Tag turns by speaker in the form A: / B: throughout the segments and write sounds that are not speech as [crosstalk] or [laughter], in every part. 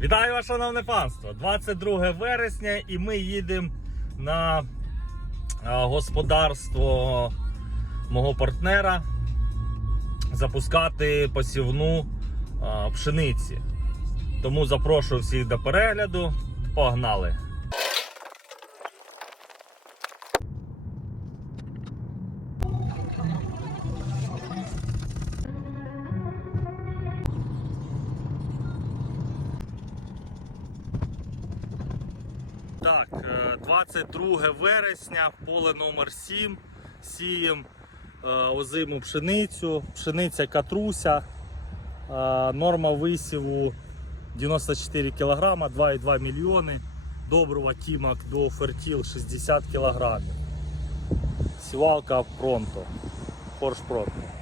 A: Вітаю вас, шановне панство! 22 вересня і ми їдемо на господарство мого партнера запускати посівну пшениці. Тому запрошую всіх до перегляду. Погнали! Так, е, 22 вересня, поле номер 7. Сіємо е, озиму пшеницю, пшениця катруся. Е, Норма висіву 94 кг, 2,2 мільйони. Доброго тімок до фертіл 60 кг. Сівалка пронто. Порш пронто.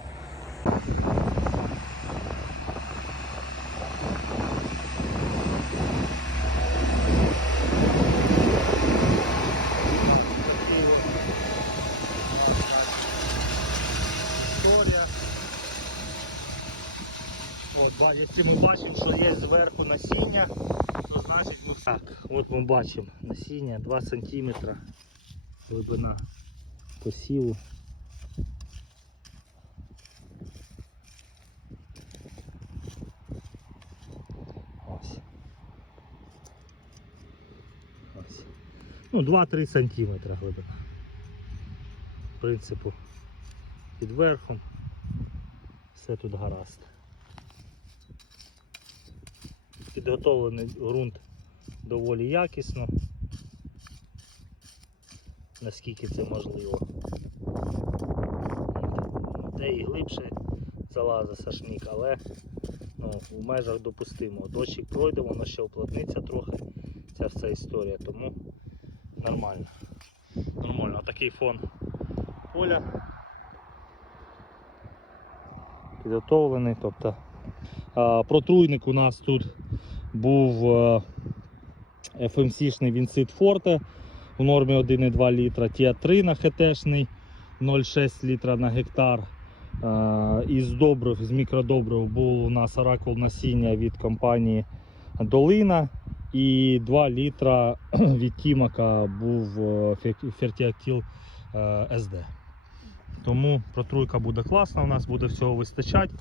A: Історія. От, якщо ми бачимо, що є зверху насіння, то значить ми так. От ми бачимо насіння 2 см глибина посіву. Ось. Ну, 2-3 см глибина. В принципу під верхом. Все тут гаразд. Підготовлений ґрунт доволі якісно, наскільки це можливо. Де і глибше залазить сашник, але ну, в межах допустимого. Дощик пройде, воно ще уплотниться трохи, ця вся історія, тому нормально. Нормально, такий фон поля підготовлений. Тобто протруйник у нас тут був FMC-шний Вінсит Форте у нормі 1,2 літра, Тіа 3 на ХТшний 0,6 літра на гектар. Із добрив, з мікродобрив був у нас оракул насіння від компанії Долина і 2 літра [clears throat] від Тімака був е, Фе- е, СД. Тому протруйка буде класна, у нас буде всього вистачати.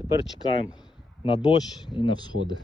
A: Тепер чекаємо на дощ і на всходи.